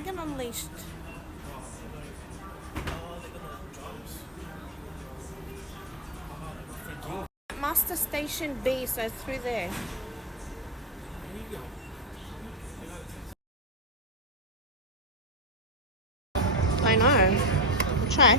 Dragon Unleashed. Master Station B, so it's through there. I know. We'll try.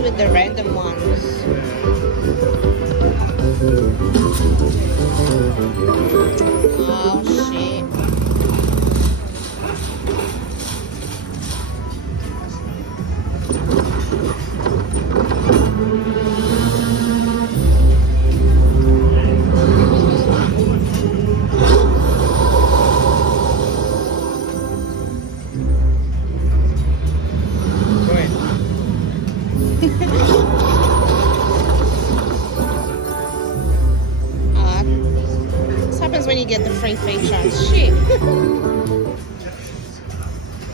With the random ones. Oh shit. When you get the free features. Shit.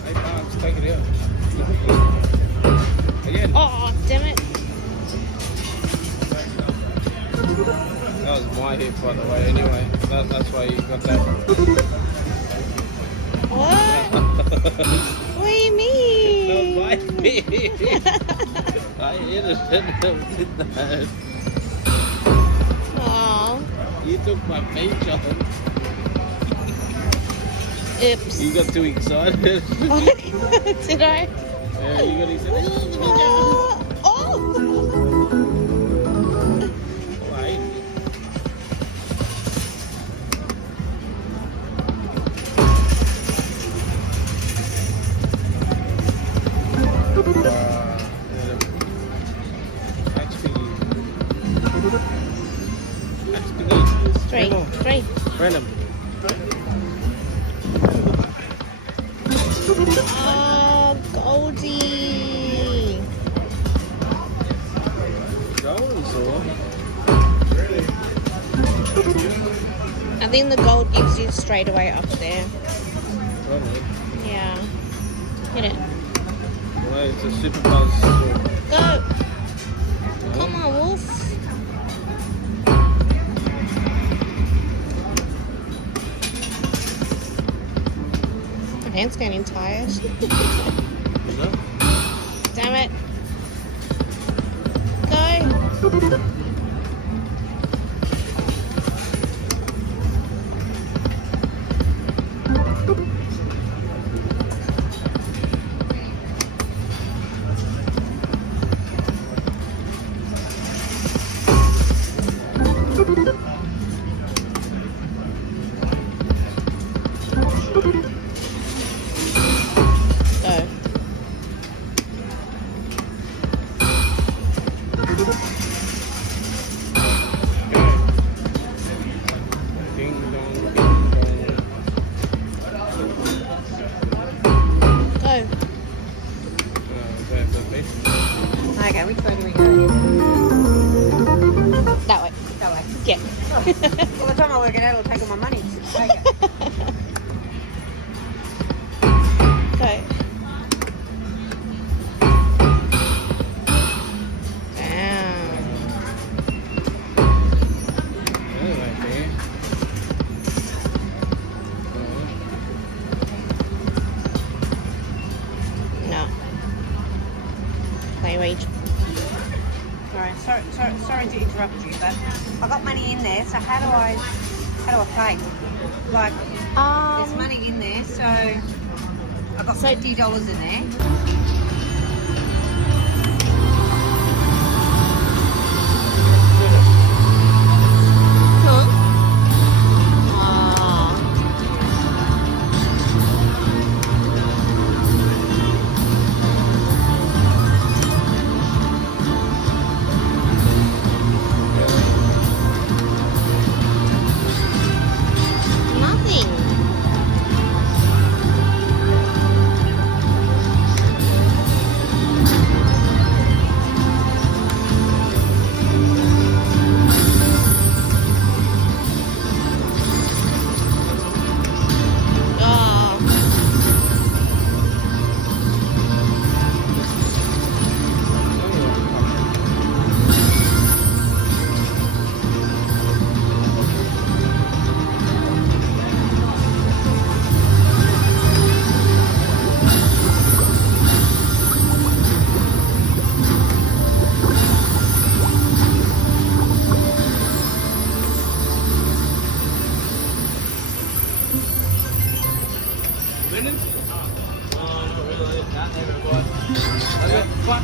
Hey, Barnes, take it out. Again. Oh, damn it. That was my hip, by the way, anyway. That's why you got that. What? What do you mean? That was my hip. I hit it and did that. Oh. You took my feature. Oops. You got too excited. Did I? Yeah, you got excited. Oh! Wait. Three. Random. Oh, Goldie. Golden sword. I think the gold gives you straight away up there. Probably. Yeah. Hit it. Well, it's a super buzz sword. Go. Come on, Wolf. My hand's getting tired. Damn it. Go. Okay, which way do we go? That way. That way. Yeah. By the time I work it out, it'll take all my money. Okay. anyway. Sorry to interrupt you, but I got money in there. So how do I pay? Like, there's money in there, so I got $50 in there. Nothing.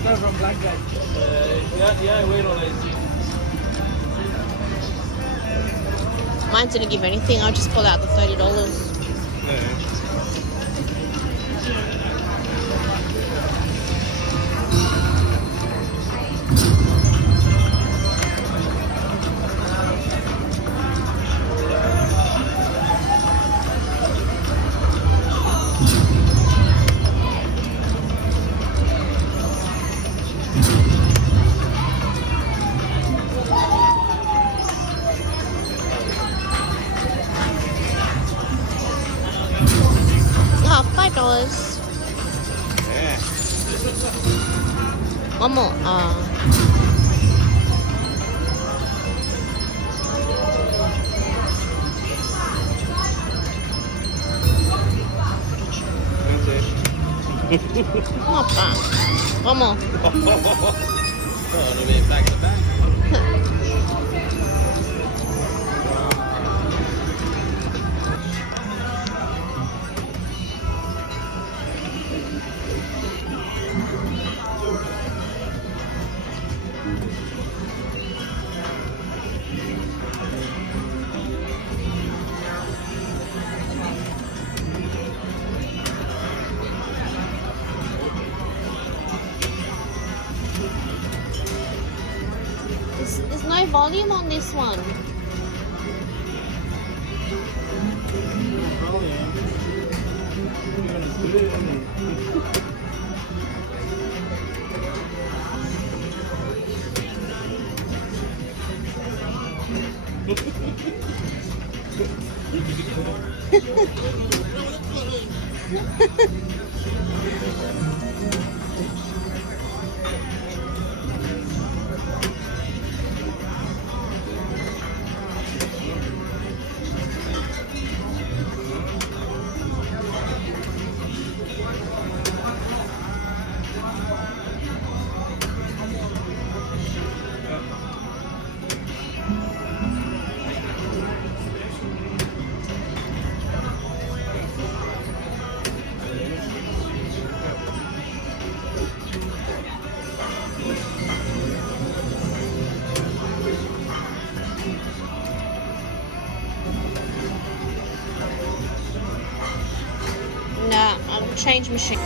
From Blackjack. Yeah, wait on it. Mine didn't give anything. I just pulled out the $30. Yeah. Oh, $5. Yeah. One more. Not bad. One more. Oh, a little bit back to back. There's no volume on this one. Nah, I'll change machine.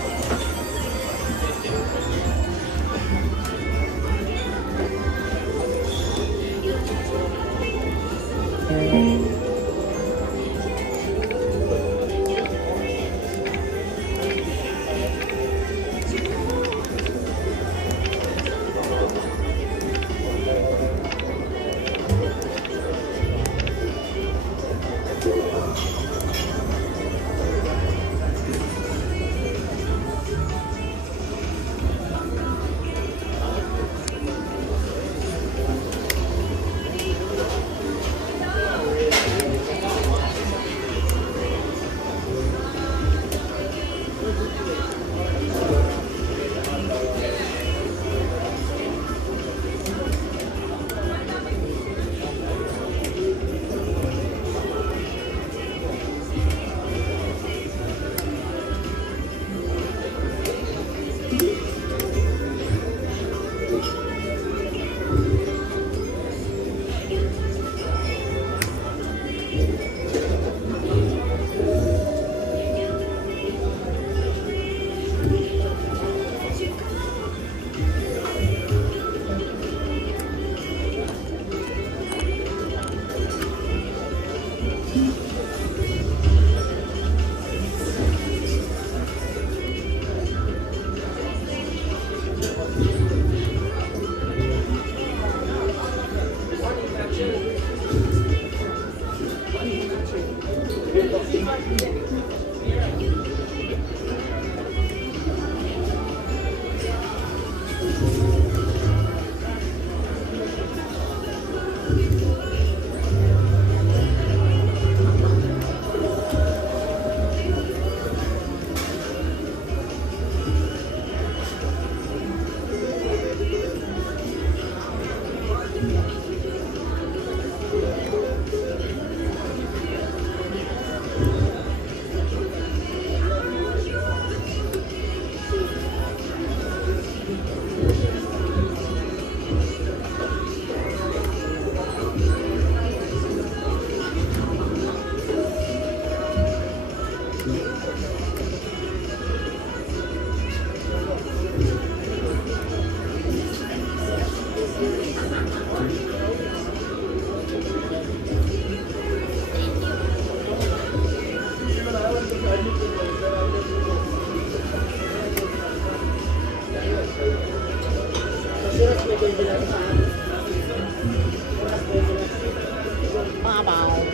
Bye bye.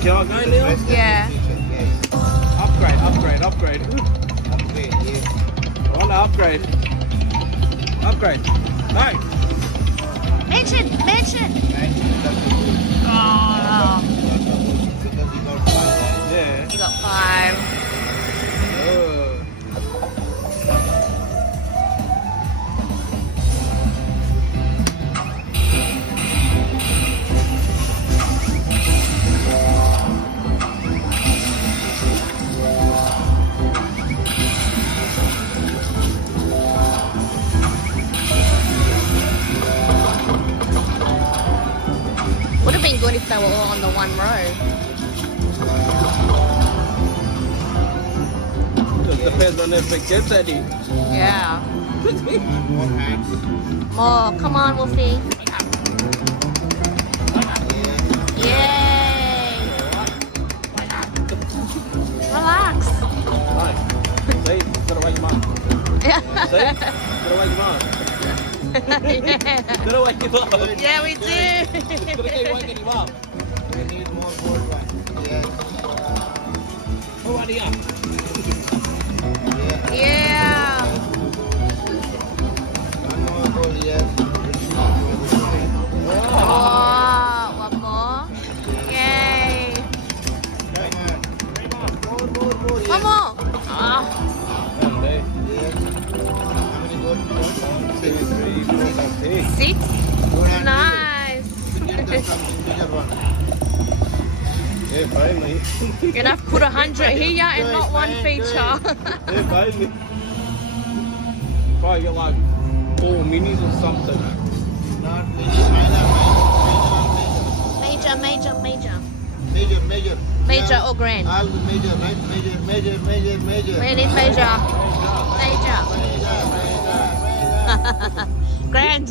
Can I go now? Yeah. Upgrade. I want to upgrade. No. Mention. Oh, Yeah. you got 5. Would have been good if they were all on the one row. Just depends on if it gets any. Yeah. More. Come on, Wolfie. Yay. Relax. Right. See? Gotta wake him up. Yeah. See? Gotta wake him up. Yeah. Gotta wake him up. Yeah, we do. Gotta keep waking him up. We need more gold one. Yes. Alrighty up. Yeah. Yeah. One more gold, yes. Oh, one more. Yay. Come on. More, yes. One more. Ah. Okay. Yes. How many gold you want? 6. 6. 200. Nice. Get the bigger one. Yeah, finally. You're gonna have to put 100 here and not one feature. Yeah, finally. Probably get like 4 minis or something. Not major, Major. major. Major or grand? All the major, right? Major. We need major. Major. Grand.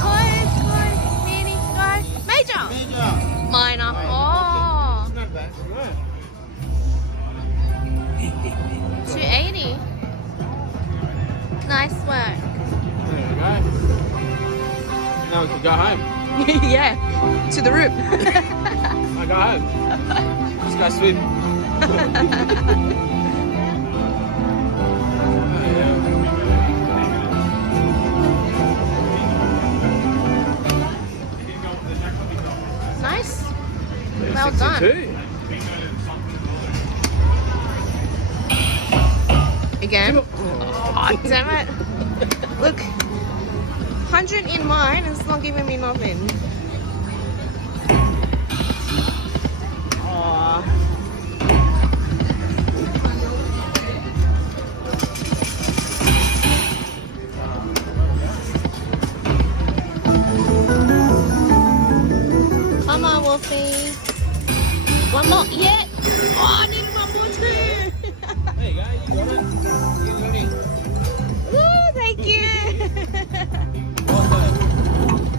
Coins. Mini, go. Major. Major. Minor. Oh. It's not bad. 280. Nice work. There we go. Now we can go home. Yeah. To the room. I go home. Let's go swim. Nice. Well done. 62. Again. Oh, damn it. Look. 100 in mine, it's not giving me nothing. Aw. Come on, Wolfie. One more. Yeah. Oh, I need one more too. There you go, you got it. You got it. Woo, thank you.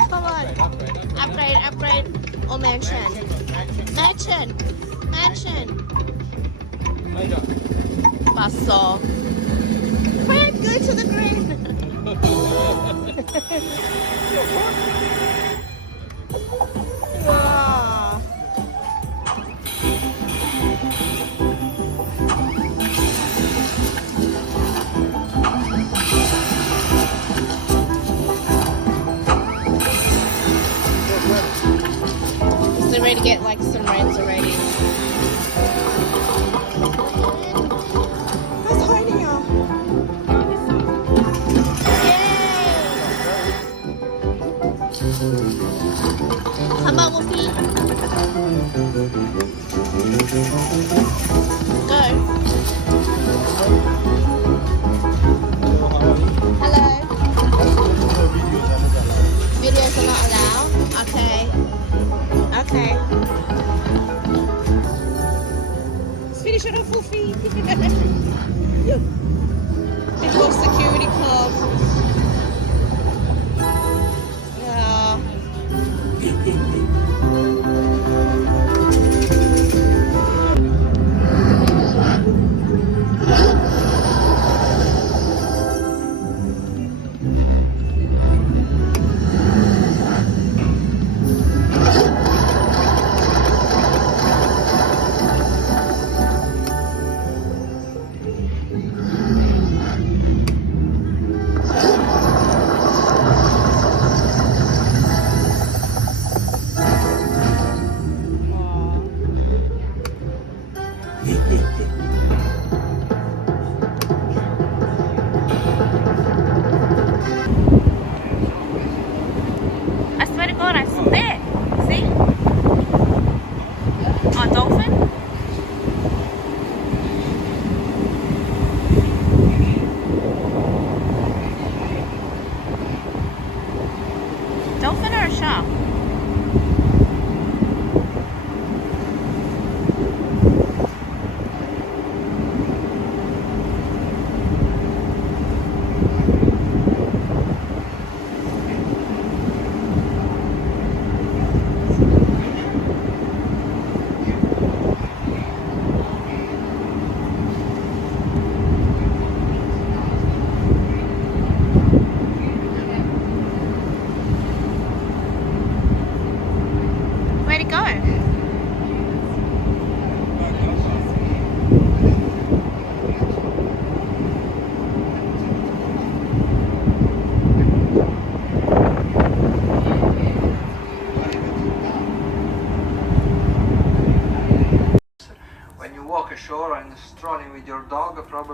Come on. Upgrade. Or mansion. Major. Basso. Green, go to the green. Ah. So ready to get like some reds already. How's hiding you? Yay! Come on, Wolfie. Go. Hello. Videos are not allowed? Okay. Let's finish it off, Wolfie. It's all security club.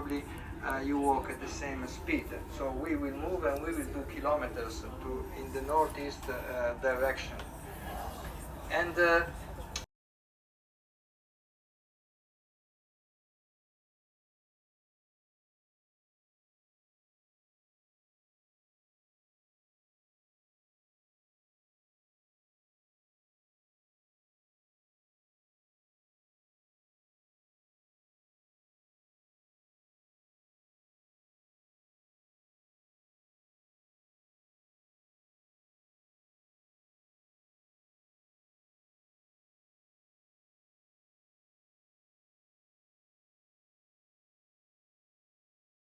probably you walk at the same speed. So we will move and we will do kilometers in the northeast direction. And